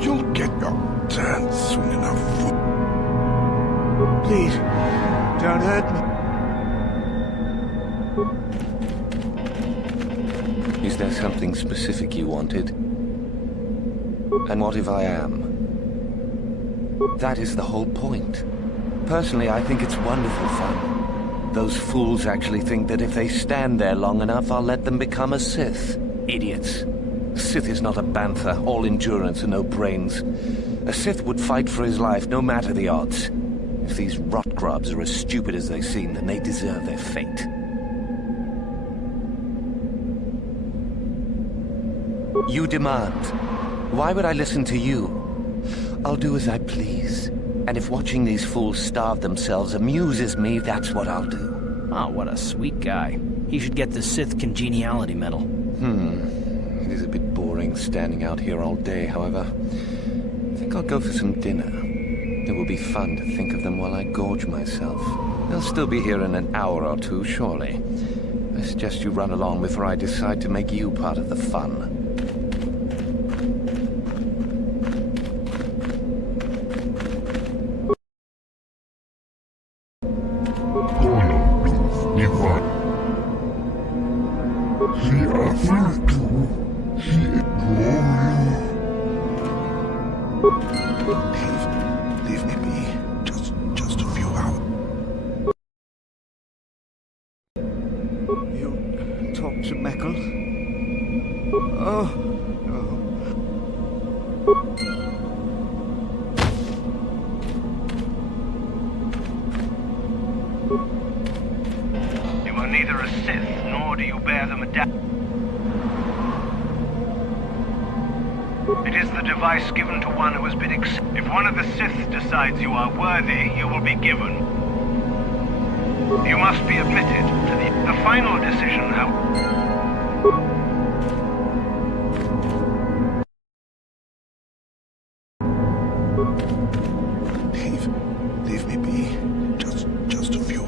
You'll get your turn soon enough. Please, don't hurt me. Is there something specific you wanted? And what if I am? That is the whole point. Personally, I think it's wonderful fun. Those fools actually think that if they stand there long enough, I'll let them become a Sith. Idiots. A Sith is not a bantha, all endurance and no brains. A Sith would fight for his life, no matter the odds. If these rot grubs are as stupid as they seem, then they deserve their fate. You demand. Why would I listen to you? I'll do as I please. And if watching these fools starve themselves amuses me, that's what I'll do. Oh, what a sweet guy. He should get the Sith Congeniality Medal. It is a bit boring standing out here all day, however. I think I'll go for some dinner. It will be fun to think of them while I gorge myself. They'll still be here in an hour or two, surely. I suggest you run along before I decide to make you part of the fun. Leave me be. Just a few hours. You talk to Mekel? Oh, no. You are neither a Sith, nor do you bear the medallion. It is the device given to one who has been If one of the Sith decides you are worthy, you will be given. You must be admitted to the final decision, Leave me be. Just a few.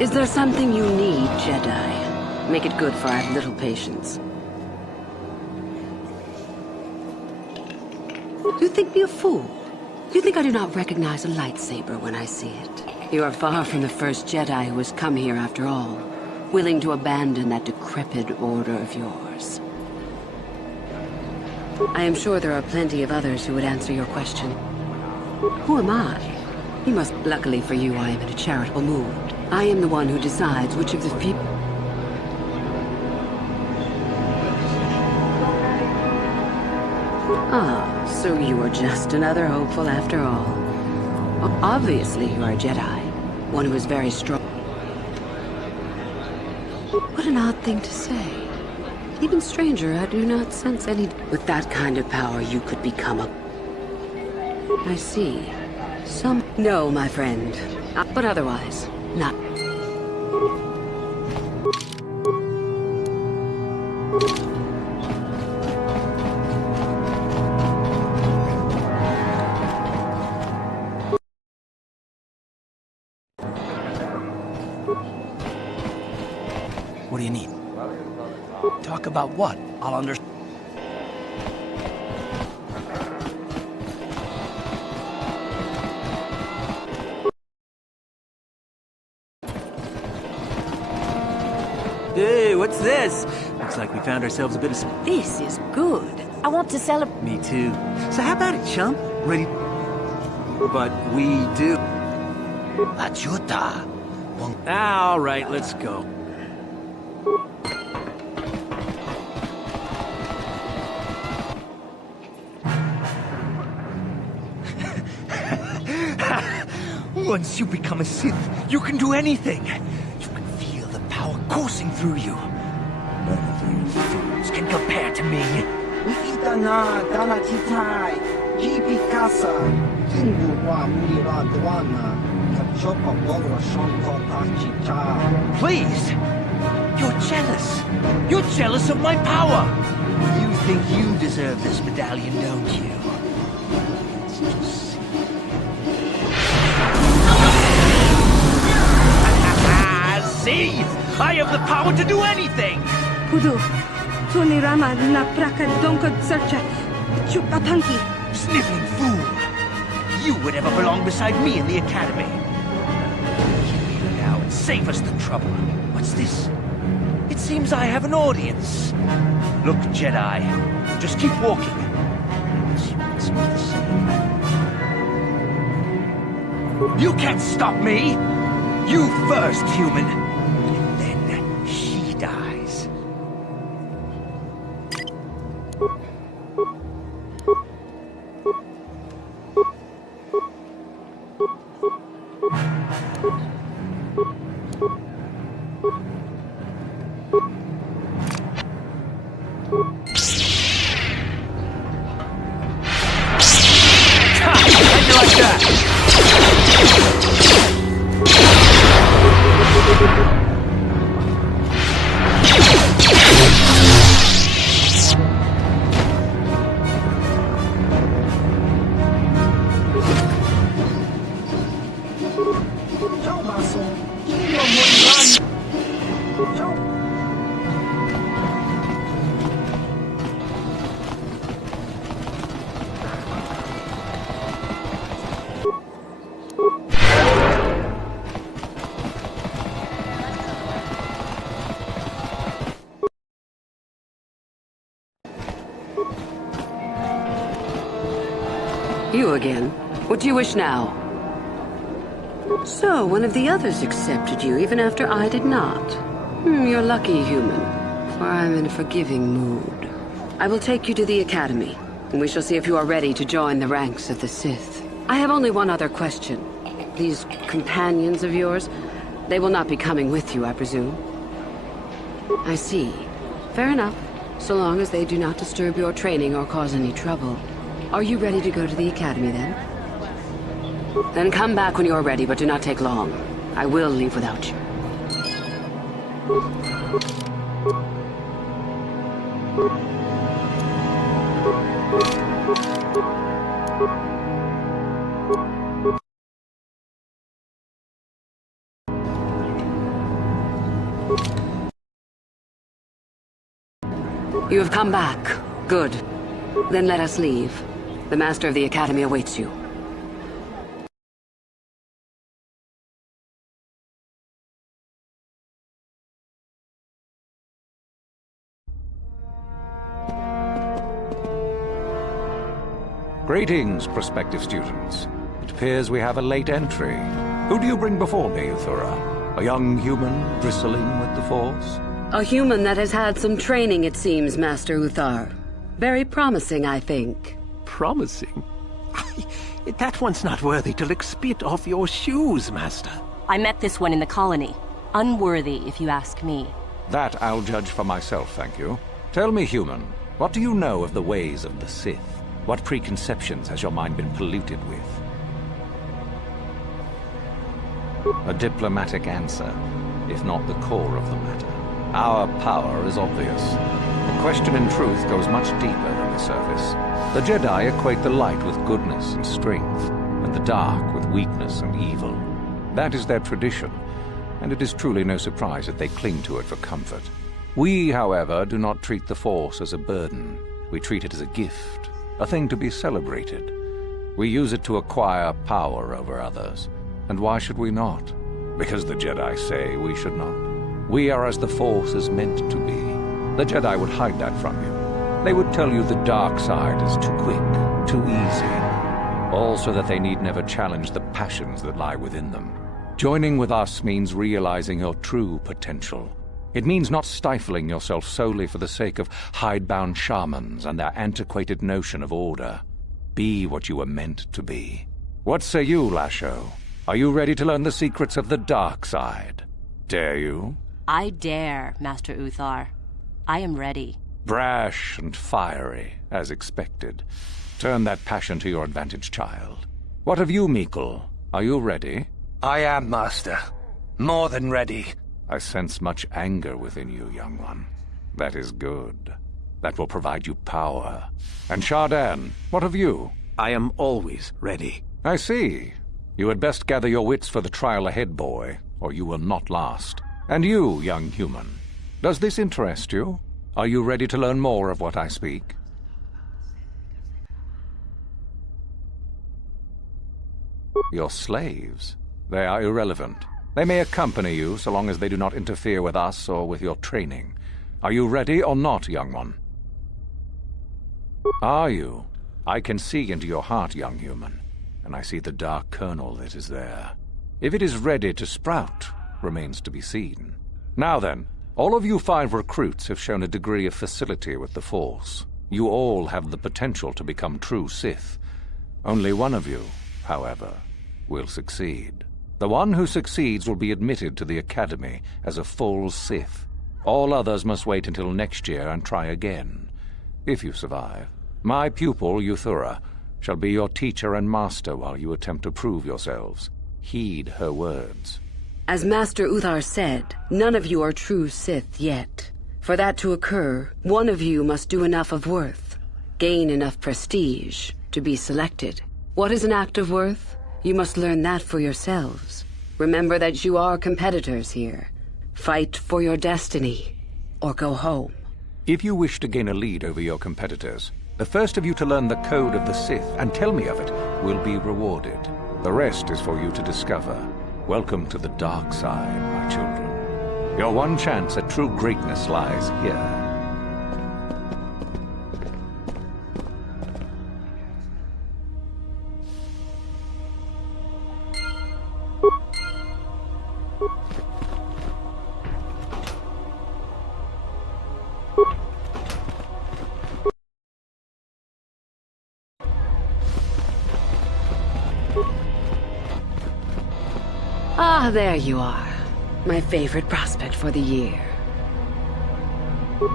Is there something you need, Jedi? Make it good, for I have little patience. You think me a fool? You think I do not recognize a lightsaber when I see it? You are far from the first Jedi who has come here after all, willing to abandon that decrepit order of yours. I am sure there are plenty of others who would answer your question. Who am I? You must... Luckily for you, I am in a charitable mood. I am the one who decides which of the few... Ah, so you are just another hopeful after all. Obviously, you are a Jedi. One who is very strong. What an odd thing to say. Even stranger, I do not sense any... With that kind of power, you could become a... I see. Some... No, my friend. But otherwise, not... What do you need? Talk about what? I'll understand. Hey, what's this? Looks like we found ourselves a bit of... This is good. I want to celebrate. Me too. So how about it, chump? Ready? But we do. Achuta. All right, let's go. Once you become a Sith, you can do anything. You can feel the power coursing through you. None of you fools can compare to me. Itana dana titai, kipi casa, kingu wa mulira dwana, kachopa bogra shonto tachicha. Please! You're jealous. You're jealous of my power. You think you deserve this medallion, don't you? Let's just see. See? I have the power to do anything! Pudu, Tunirama na praka donka searcha, chupapanki. Sniveling fool! You would ever belong beside me in the academy. Get here now and save us the trouble. What's this? It seems I have an audience. Look, Jedi, just keep walking. She wants me the same. You can't stop me! You first, human! And then she dies. How'd you like that? Ciao basso, io voglio. Ciao. You again. What do you wish now? So, one of the others accepted you, even after I did not. You're lucky, human, for I'm in a forgiving mood. I will take you to the Academy, and we shall see if you are ready to join the ranks of the Sith. I have only one other question. These companions of yours, they will not be coming with you, I presume? I see. Fair enough, so long as they do not disturb your training or cause any trouble. Are you ready to go to the Academy, then? Then come back when you're ready, but do not take long. I will leave without you. You have come back. Good. Then let us leave. The Master of the Academy awaits you. Greetings, prospective students. It appears we have a late entry. Who do you bring before me, Uthura? A young human bristling with the Force? A human that has had some training, it seems, Master Uthar. Very promising, I think. Promising? That one's not worthy to lick spit off your shoes, Master. I met this one in the colony. Unworthy, if you ask me. That I'll judge for myself, thank you. Tell me, human, what do you know of the ways of the Sith? What preconceptions has your mind been polluted with? A diplomatic answer, if not the core of the matter. Our power is obvious. The question in truth goes much deeper than the surface. The Jedi equate the light with goodness and strength, and the dark with weakness and evil. That is their tradition, and it is truly no surprise that they cling to it for comfort. We, however, do not treat the Force as a burden. We treat it as a gift, a thing to be celebrated. We use it to acquire power over others. And why should we not? Because the Jedi say we should not. We are as the Force is meant to be. The Jedi would hide that from you. They would tell you the dark side is too quick, too easy. All so that they need never challenge the passions that lie within them. Joining with us means realizing your true potential. It means not stifling yourself solely for the sake of hidebound shamans and their antiquated notion of order. Be what you were meant to be. What say you, Lasho? Are you ready to learn the secrets of the dark side? Dare you? I dare, Master Uthar. I am ready. Brash and fiery, as expected. Turn that passion to your advantage, child. What of you, Meekle? Are you ready? I am, Master. More than ready. I sense much anger within you, young one. That is good. That will provide you power. And Shardan, what of you? I am always ready. I see. You had best gather your wits for the trial ahead, boy, or you will not last. And you, young human, does this interest you? Are you ready to learn more of what I speak? Your slaves? They are irrelevant. They may accompany you so long as they do not interfere with us or with your training. Are you ready or not, young one? Are you? I can see into your heart, young human, and I see the dark kernel that is there. If it is ready to sprout, remains to be seen. Now then, all of you 5 recruits have shown a degree of facility with the Force. You all have the potential to become true Sith. Only one of you, however, will succeed. The one who succeeds will be admitted to the Academy as a full Sith. All others must wait until next year and try again. If you survive, my pupil, Yuthura, shall be your teacher and master while you attempt to prove yourselves. Heed her words. As Master Uthar said, none of you are true Sith yet. For that to occur, one of you must do enough of worth, gain enough prestige, to be selected. What is an act of worth? You must learn that for yourselves. Remember that you are competitors here. Fight for your destiny, or go home. If you wish to gain a lead over your competitors, the first of you to learn the code of the Sith and tell me of it will be rewarded. The rest is for you to discover. Welcome to the dark side, my children. Your one chance at true greatness lies here. Ah, there you are. My favorite prospect for the year.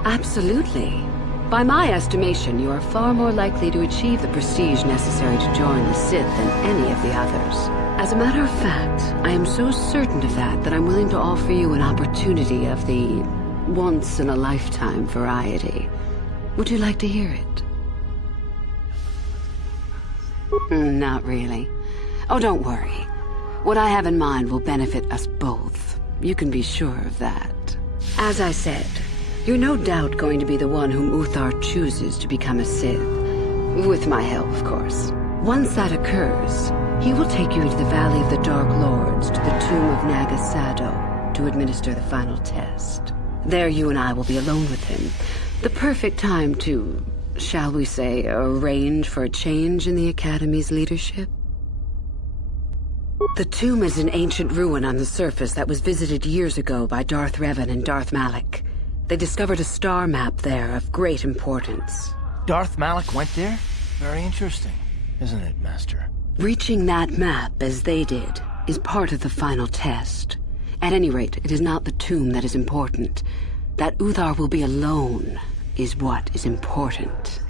Absolutely. By my estimation, you are far more likely to achieve the prestige necessary to join the Sith than any of the others. As a matter of fact, I am so certain of that I'm willing to offer you an opportunity of the once-in-a-lifetime variety. Would you like to hear it? Not really. Oh, don't worry. What I have in mind will benefit us both. You can be sure of that. As I said, you're no doubt going to be the one whom Uthar chooses to become a Sith. With my help, of course. Once that occurs, he will take you into the Valley of the Dark Lords to the tomb of Naga Sadow to administer the final test. There you and I will be alone with him. The perfect time to, shall we say, arrange for a change in the Academy's leadership. The tomb is an ancient ruin on the surface that was visited years ago by Darth Revan and Darth Malak. They discovered a star map there of great importance. Darth Malak went there? Very interesting, isn't it, Master? Reaching that map, as they did, is part of the final test. At any rate, it is not the tomb that is important. That Uthar will be alone is what is important.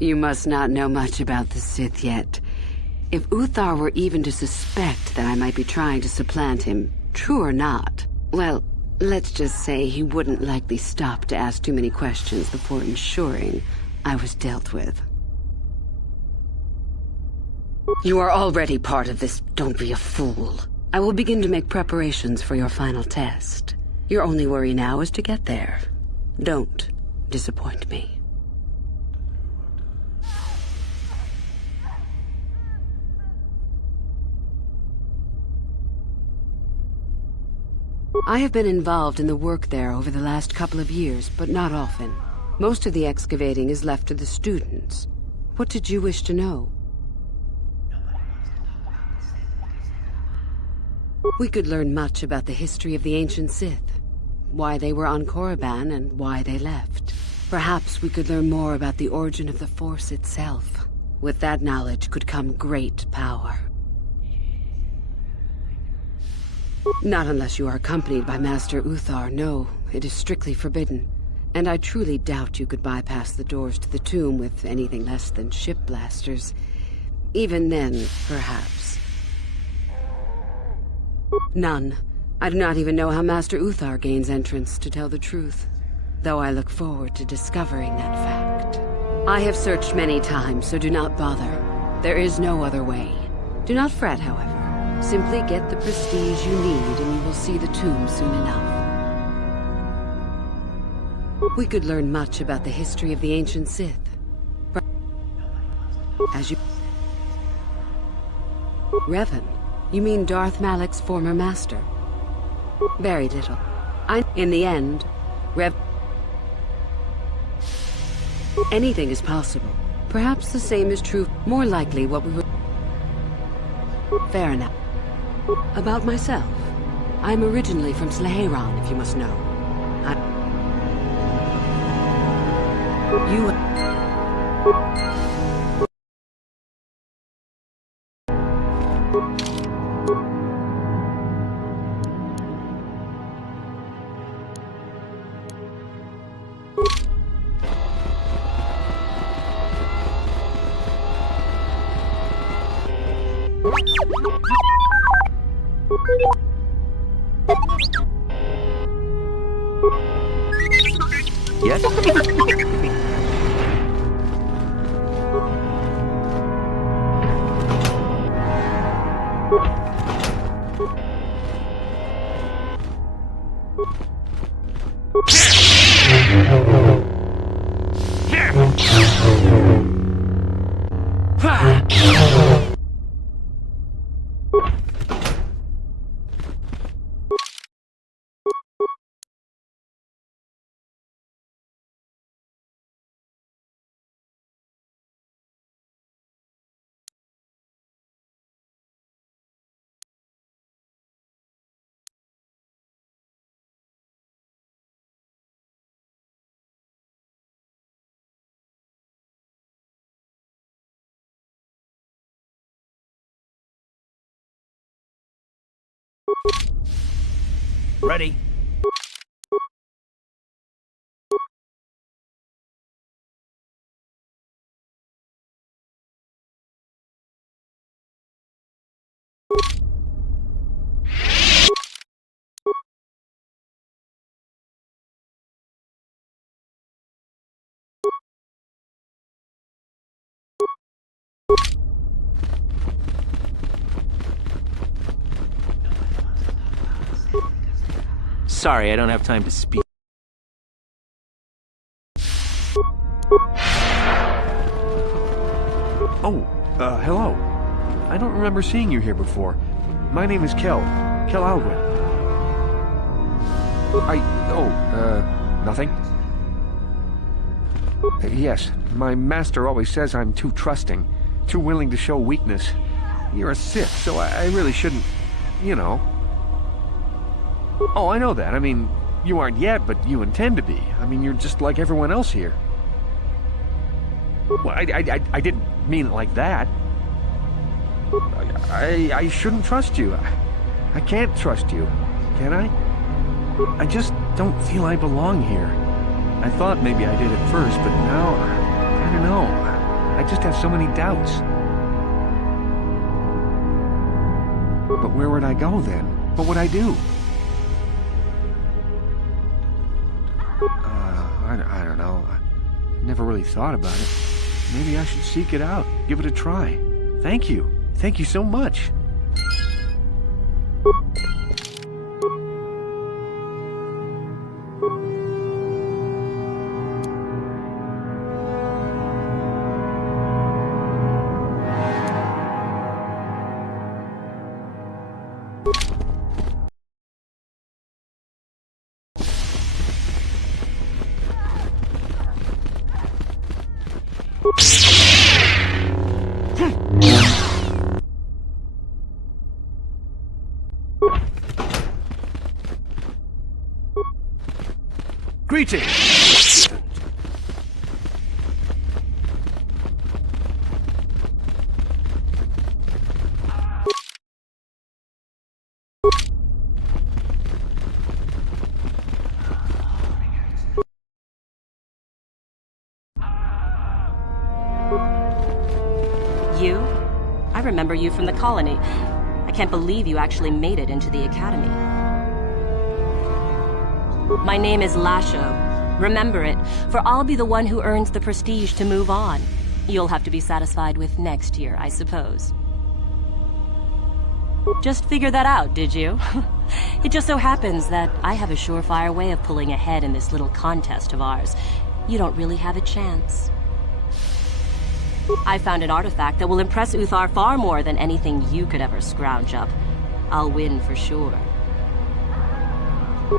You must not know much about the Sith yet. If Uthar were even to suspect that I might be trying to supplant him, true or not, well, let's just say he wouldn't likely stop to ask too many questions before ensuring I was dealt with. You are already part of this don't be a fool. I will begin to make preparations for your final test. Your only worry now is to get there. Don't disappoint me. I have been involved in the work there over the last couple of years, but not often. Most of the excavating is left to the students. What did you wish to know? We could learn much about the history of the ancient Sith, why they were on Korriban and why they left. Perhaps we could learn more about the origin of the Force itself. With that knowledge could come great power. Not unless you are accompanied by Master Uthar. No, it is strictly forbidden. And I truly doubt you could bypass the doors to the tomb with anything less than ship blasters. Even then, perhaps. None. I do not even know how Master Uthar gains entrance, to tell the truth. Though I look forward to discovering that fact. I have searched many times, so do not bother. There is no other way. Do not fret, however. Simply get the prestige you need, and you will see the tomb soon enough. We could learn much about the history of the ancient Sith. As you... Revan? You mean Darth Malak's former master? Very little. In the end, anything is possible. Perhaps the same is true. More likely what we were... Fair enough. About myself. I'm originally from Sleheyron, if you must know. You... Yes? Ready? Sorry, I don't have time to speak. Oh, hello. I don't remember seeing you here before. My name is Kel Alwyn. Nothing? Yes, my master always says I'm too trusting, too willing to show weakness. You're a Sith, so I really shouldn't, you know. Oh, I know that. I mean, you aren't yet, but you intend to be. I mean, you're just like everyone else here. Well, I didn't mean it like that. I shouldn't trust you. I can't trust you, can I? I just don't feel I belong here. I thought maybe I did at first, but now, I don't know. I just have so many doubts. But where would I go then? What would I do? I don't know. I never really thought about it. Maybe I should seek it out, give it a try. Thank you. Thank you so much. Greetings! You? I remember you from the colony. I can't believe you actually made it into the academy. My name is Lasho. Remember it, for I'll be the one who earns the prestige to move on. You'll have to be satisfied with next year, I suppose. Just figured that out, did you? It just so happens that I have a surefire way of pulling ahead in this little contest of ours. You don't really have a chance. I found an artifact that will impress Uthar far more than anything you could ever scrounge up. I'll win for sure.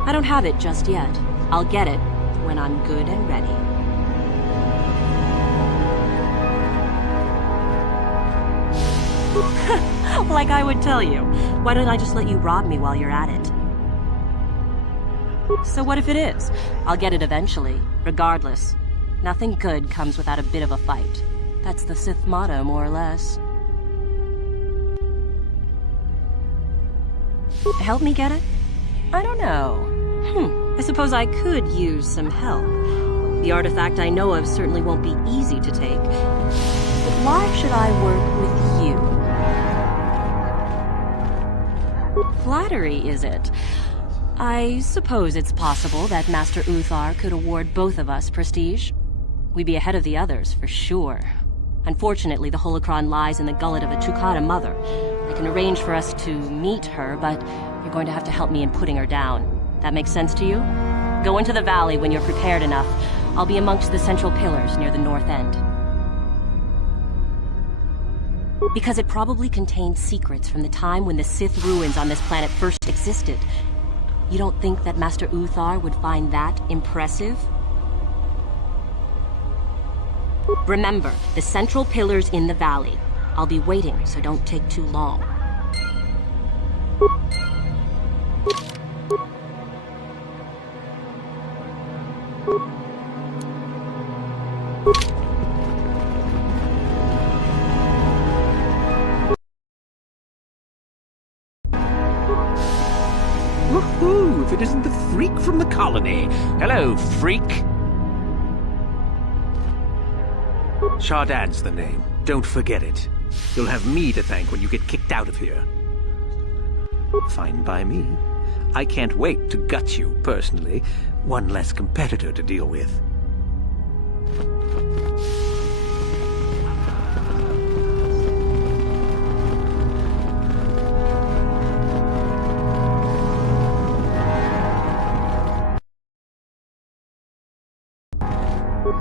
I don't have it just yet. I'll get it when I'm good and ready. Like I would tell you. Why don't I just let you rob me while you're at it? So what if it is? I'll get it eventually, regardless. Nothing good comes without a bit of a fight. That's the Sith motto, more or less. Help me get it? I don't know. I suppose I could use some help. The artifact I know of certainly won't be easy to take. But why should I work with you? Flattery, is it? I suppose it's possible that Master Uthar could award both of us prestige. We'd be ahead of the others, for sure. Unfortunately, the holocron lies in the gullet of a Tukata mother. I can arrange for us to meet her, but you're going to have to help me in putting her down. That makes sense to you? Go into the valley when you're prepared enough. I'll be amongst the central pillars near the north end. Because it probably contains secrets from the time when the Sith ruins on this planet first existed. You don't think that Master Uthar would find that impressive? Remember, the central pillar's in the valley. I'll be waiting, so don't take too long. Woohoo! If it isn't the freak from the colony. Hello, freak. Shardad's the name. Don't forget it. You'll have me to thank when you get kicked out of here. Fine by me. I can't wait to gut you, personally. One less competitor to deal with.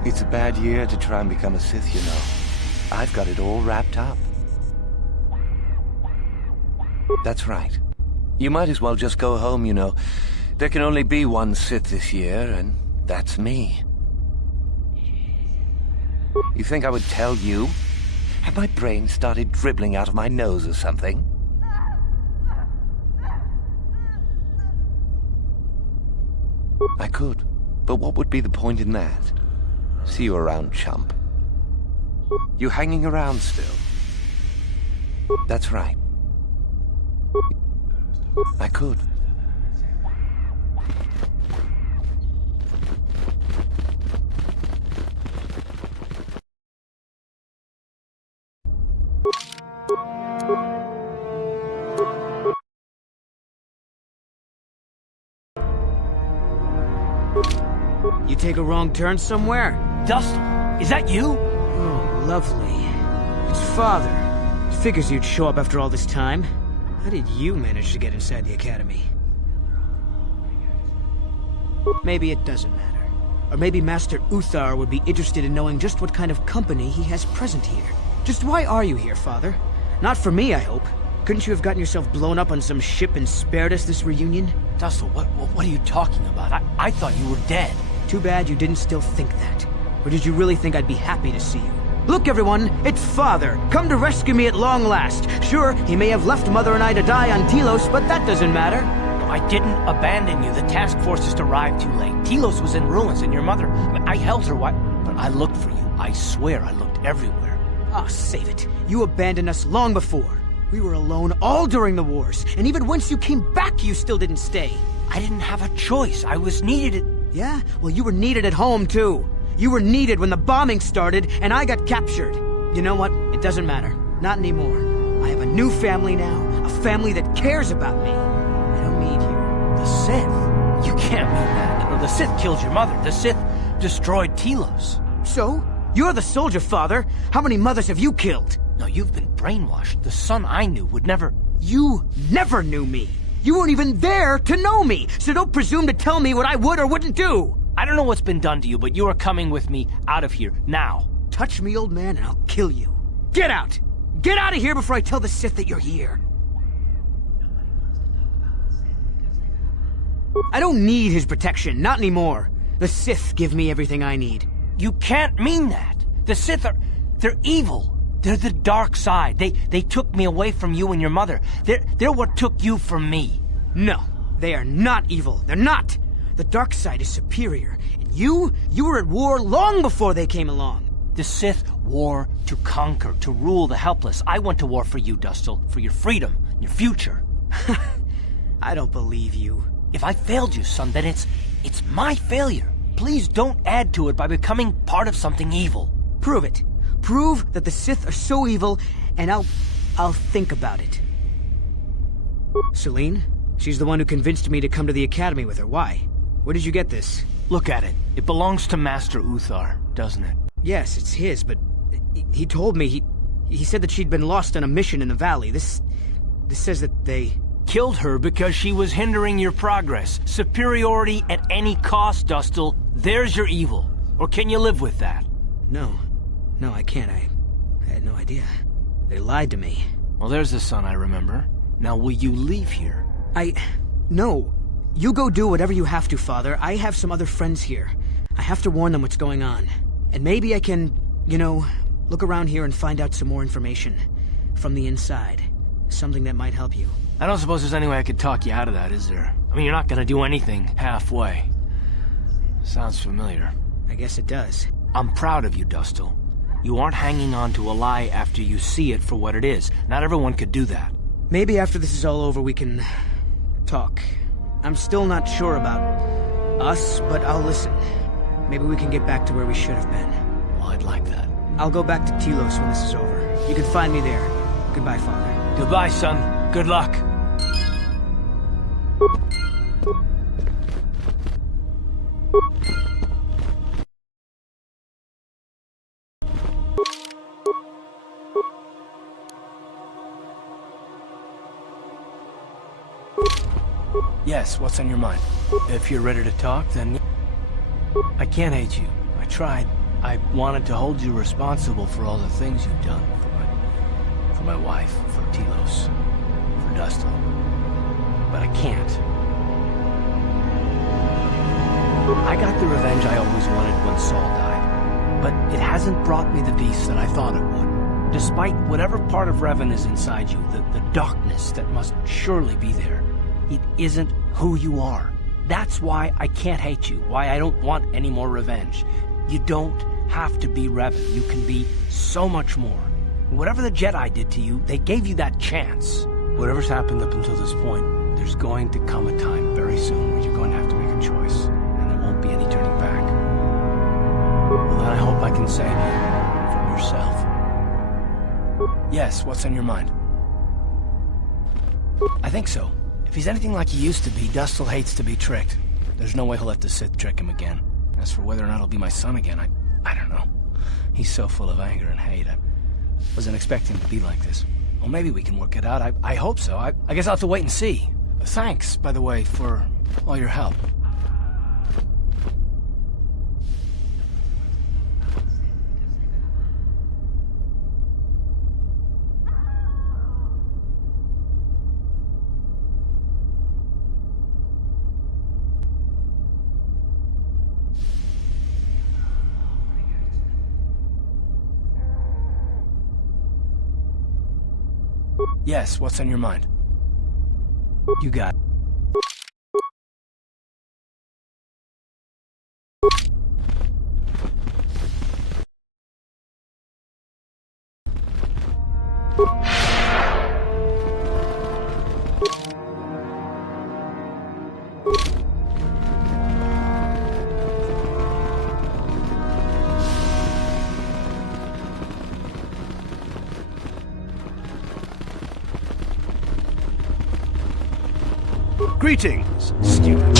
It's a bad year to try and become a Sith, you know. I've got it all wrapped up. That's right. You might as well just go home, you know. There can only be one Sith this year, and that's me. You think I would tell you? Had my brain started dribbling out of my nose or something? I could, but what would be the point in that? See you around, chump. You hanging around still? That's right. I could. You take a wrong turn somewhere? Dustle, is that you? Oh, lovely. It's Father. Figures you'd show up after all this time. How did you manage to get inside the academy? Maybe it doesn't matter. Or maybe Master Uthar would be interested in knowing just what kind of company he has present here. Just why are you here, Father? Not for me, I hope. Couldn't you have gotten yourself blown up on some ship and spared us this reunion? Dustle, what are you talking about? I thought you were dead. Too bad you didn't still think that. Or did you really think I'd be happy to see you? Look, everyone, it's Father, come to rescue me at long last. Sure, he may have left Mother and I to die on Telos, but that doesn't matter. I didn't abandon you. The task force just arrived too late. Telos was in ruins, and your mother... I held her while... But I looked for you. I swear I looked everywhere. Ah, save it. You abandoned us long before. We were alone all during the wars, and even once you came back, you still didn't stay. I didn't have a choice. I was needed at... Yeah? Well, you were needed at home, too. You were needed when the bombing started, and I got captured. You know what? It doesn't matter. Not anymore. I have a new family now, a family that cares about me. I don't need you. The Sith? You can't mean that. The Sith killed your mother. The Sith destroyed Telos. So? You're the soldier, Father. How many mothers have you killed? No, you've been brainwashed. The son I knew would never... You never knew me. You weren't even there to know me, so don't presume to tell me what I would or wouldn't do. I don't know what's been done to you, but you are coming with me out of here, now. Touch me, old man, and I'll kill you. Get out! Get out of here before I tell the Sith that you're here. I don't need his protection, not anymore. The Sith give me everything I need. You can't mean that. The Sith are... they're evil. They're the dark side. They took me away from you and your mother. They're what took you from me. No, they are not evil. They're not. The dark side is superior. And you were at war long before they came along. The Sith war to conquer, to rule the helpless. I went to war for you, Dustil, for your freedom, your future. I don't believe you. If I failed you, son, then it's my failure. Please don't add to it by becoming part of something evil. Prove it. Prove that the Sith are so evil, and I'll think about it. Celine? She's the one who convinced me to come to the Academy with her. Why? Where did you get this? Look at it. It belongs to Master Uthar, doesn't it? Yes, it's his, but he told me he said that she'd been lost on a mission in the valley. This says that they... Killed her because she was hindering your progress. Superiority at any cost, Dustil. There's your evil. Or can you live with that? No, I can't. I had no idea. They lied to me. Well, there's the son I remember. Now, will you leave here? No. You go do whatever you have to, Father. I have some other friends here. I have to warn them what's going on. And maybe I can, look around here and find out some more information. From the inside. Something that might help you. I don't suppose there's any way I could talk you out of that, is there? I mean, you're not gonna do anything halfway. Sounds familiar. I guess it does. I'm proud of you, Dustil. You aren't hanging on to a lie after you see it for what it is. Not everyone could do that. Maybe after this is all over we can... talk. I'm still not sure about us, but I'll listen. Maybe we can get back to where we should have been. Well, I'd like that. I'll go back to Telos when this is over. You can find me there. Goodbye, Father. Goodbye, son. Good luck. Yes, what's on your mind? If you're ready to talk, then... I can't hate you. I tried. I wanted to hold you responsible for all the things you've done. For my wife, for Telos, for Dustil. But I can't. I got the revenge I always wanted when Saul died. But it hasn't brought me the peace that I thought it would. Despite whatever part of Revan is inside you, the darkness that must surely be there. It isn't who you are. That's why I can't hate you, why I don't want any more revenge. You don't have to be Revan. You can be so much more. Whatever the Jedi did to you, they gave you that chance. Whatever's happened up until this point, there's going to come a time very soon where you're going to have to make a choice, and there won't be any turning back. Well, then I hope I can save you from yourself. Yes, what's on your mind? I think so. If he's anything like he used to be, Dustil hates to be tricked. There's no way he'll let the Sith trick him again. As for whether or not he'll be my son again, I don't know. He's so full of anger and hate. I wasn't expecting him to be like this. Well, maybe we can work it out. I hope so. I guess I'll have to wait and see. Thanks, by the way, for all your help. Yes, what's on your mind? You got it. Greetings, student.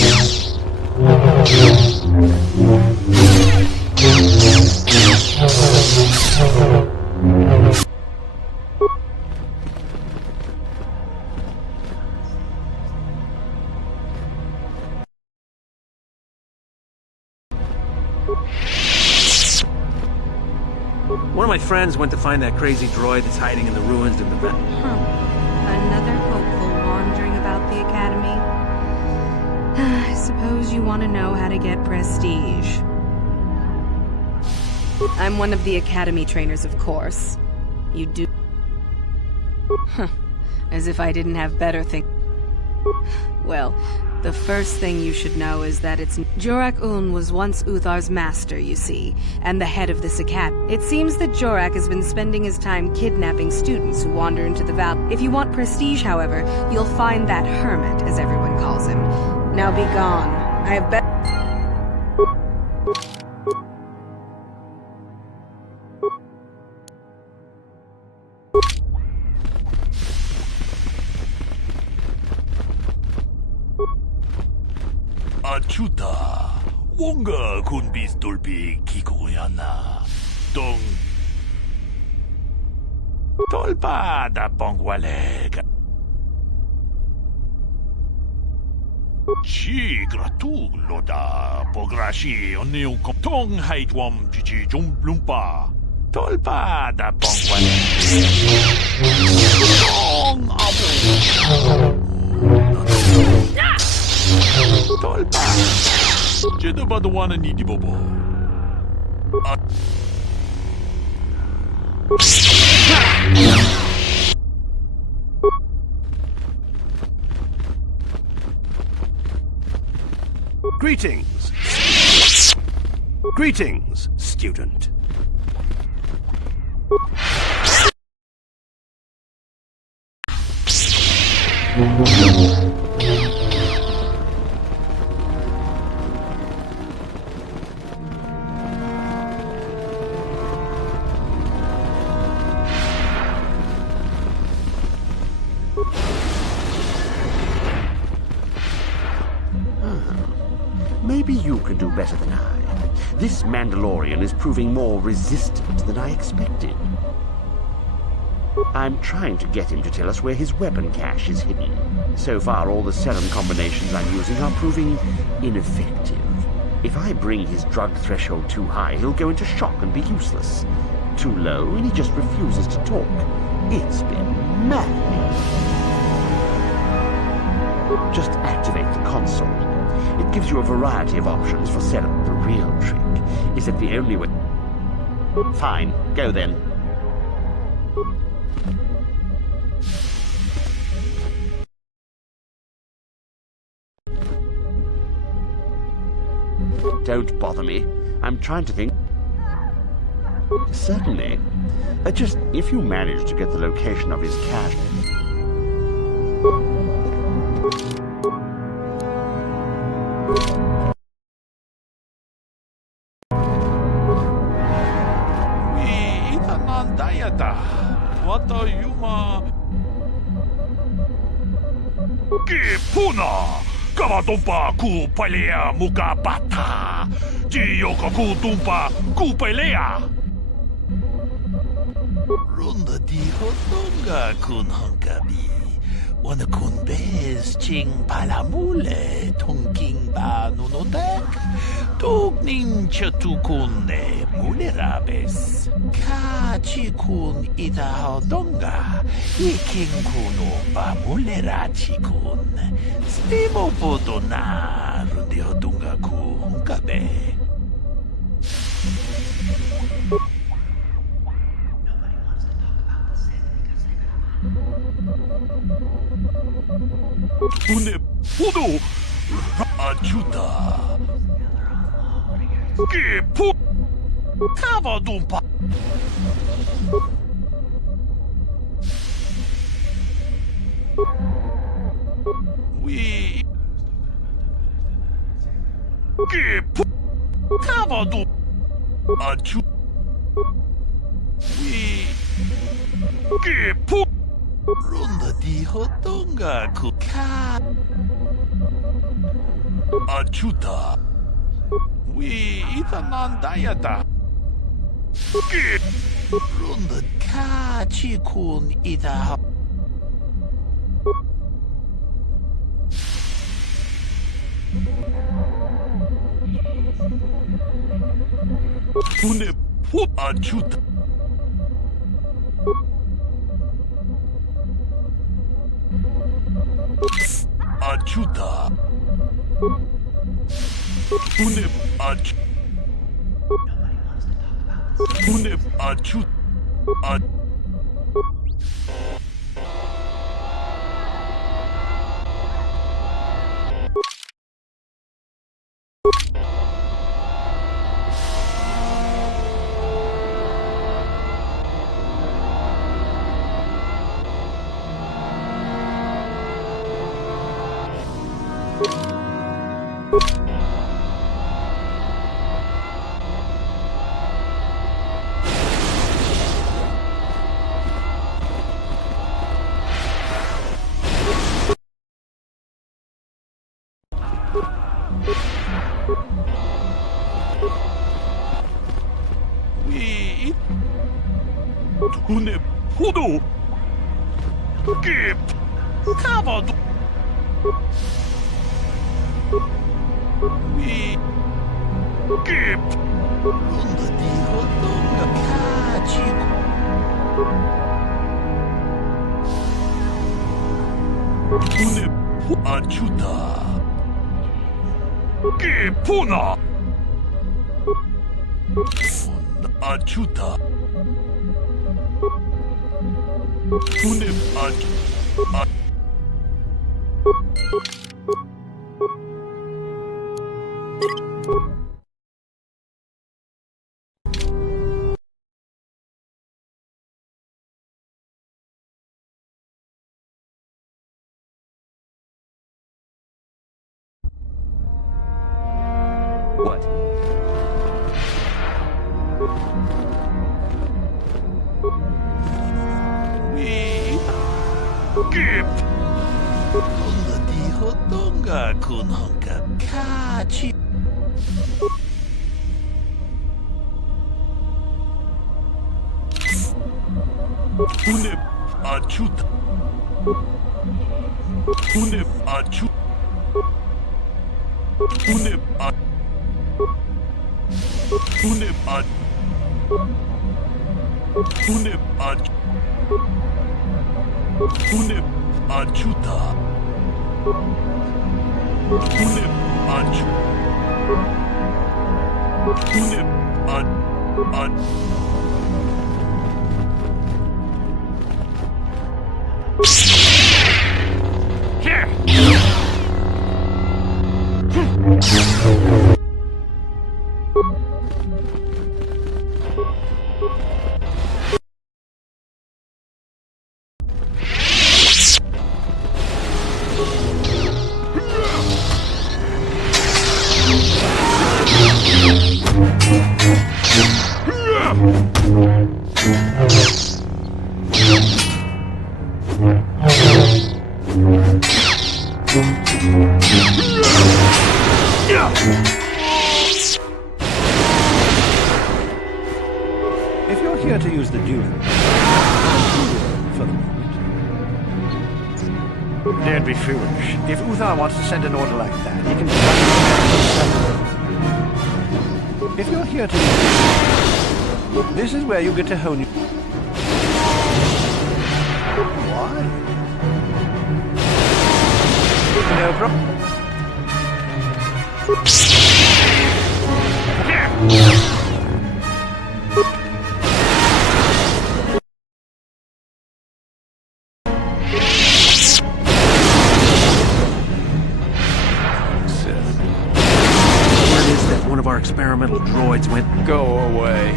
One of my friends went to find that crazy droid that's hiding in the ruins in the valley. Another hopeful wandering about the Academy. I suppose you want to know how to get prestige. I'm one of the Academy trainers, of course. You do... Huh. As if I didn't have better things. Well, the first thing you should know is that Jorak Un was once Uthar's master, you see, and the head of this academy. It seems that Jorak has been spending his time kidnapping students who wander into the valley. If you want prestige, however, you'll find that hermit, as everyone calls him. Now be gone. I have bet... Achuta, wonga kun bis dolbi kikoyana, dong tolpa da pongwalega. Chi gratulo da pograshi oneu tong haitwam chichi jumplumpa. Tolpa da pongwalega. Tong abu. Tolpa. Jeda badawana ni di bobo. Greetings. Greetings, student. Maybe you can do better than I. This Mandalorian is proving more resistant than I expected. I'm trying to get him to tell us where his weapon cache is hidden. So far, all the serum combinations I'm using are proving ineffective. If I bring his drug threshold too high, he'll go into shock and be useless. Too low, and he just refuses to talk. It's been maddening. Just activate the console. It gives you a variety of options for setup. The real trick is that the only way... Fine, go then. Don't bother me. I'm trying to think. Certainly. Just if you manage to get the location of his cache... Kipuna! Kavatumpa ku palea muka bata! Jiyoka ku tumpa ku palea! Runda di hotonga kun hankabi. Wana kun bez ching palamule tongking ba nunotek. Tukning chatukun ne mulerabes. Kachi kun ita hodonga. Iking kuno ba mulerachi kun. Stimo podo na rundi hodonga ku hunkabe. Une pudo ajuda. Que pu cava dumpa. We que pu cava du aju. We que pu Runda di hotonga kuka ajuda. We itanandayata. Ke runda ka chikun ida. Une put ajuda. Ajuda. Une aju. Une aju. We Une pudo. Que cavado. We que runda di hotonga kachiku. Une pu ajuda. Que puna. Ajuda. Une ajuda. What? We give Runda di hotonga kunonga kachi. Une ajuda. Une ajuda. Une ajuda. Une ajuda. Une Here. If you're here to use the duel, for the moment. Don't be foolish. If Uthar wants to send an order like that, he can... If you're here to use the duel, this is where you get to hone your... Why? No problem. Yeah. our experimental droids went... Go away.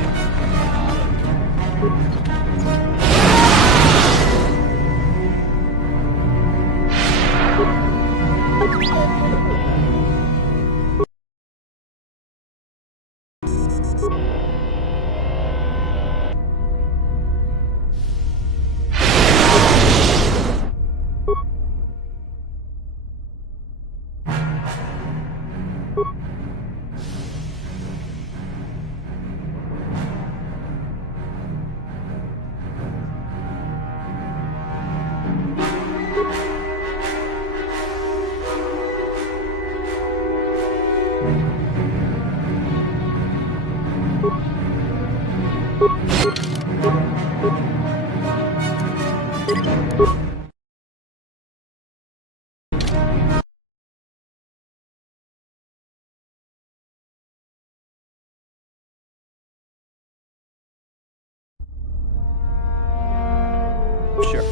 Sure.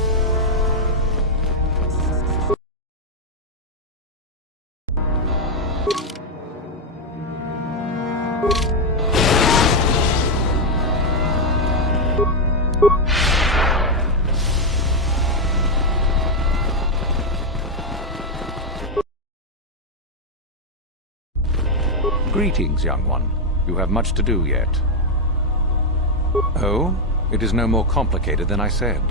Greetings, young one. You have much to do yet. Oh? It is no more complicated than I said.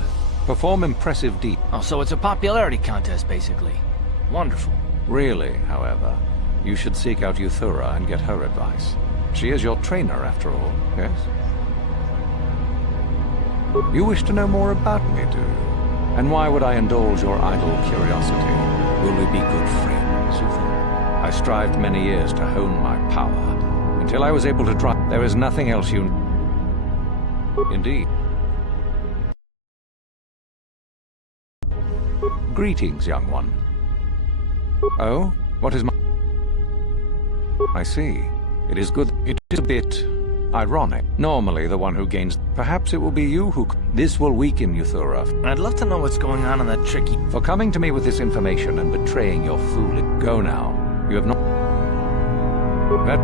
Perform impressive deeds. Oh, so it's a popularity contest, basically. Wonderful. Really, however, you should seek out Euthura and get her advice. She is your trainer, after all, yes? You wish to know more about me, do you? And why would I indulge your idle curiosity? Will we be good friends, you think? I strived many years to hone my power, until I was able to drive. There is nothing else you... Indeed. Greetings, young one. Oh? What is my... I see. It is good. It is a bit... ironic. Normally, the one who gains... Perhaps it will be you who... This will weaken Euthura. I'd love to know what's going on in that tricky... For coming to me with this information and betraying your foolish... Go now. You have not... That...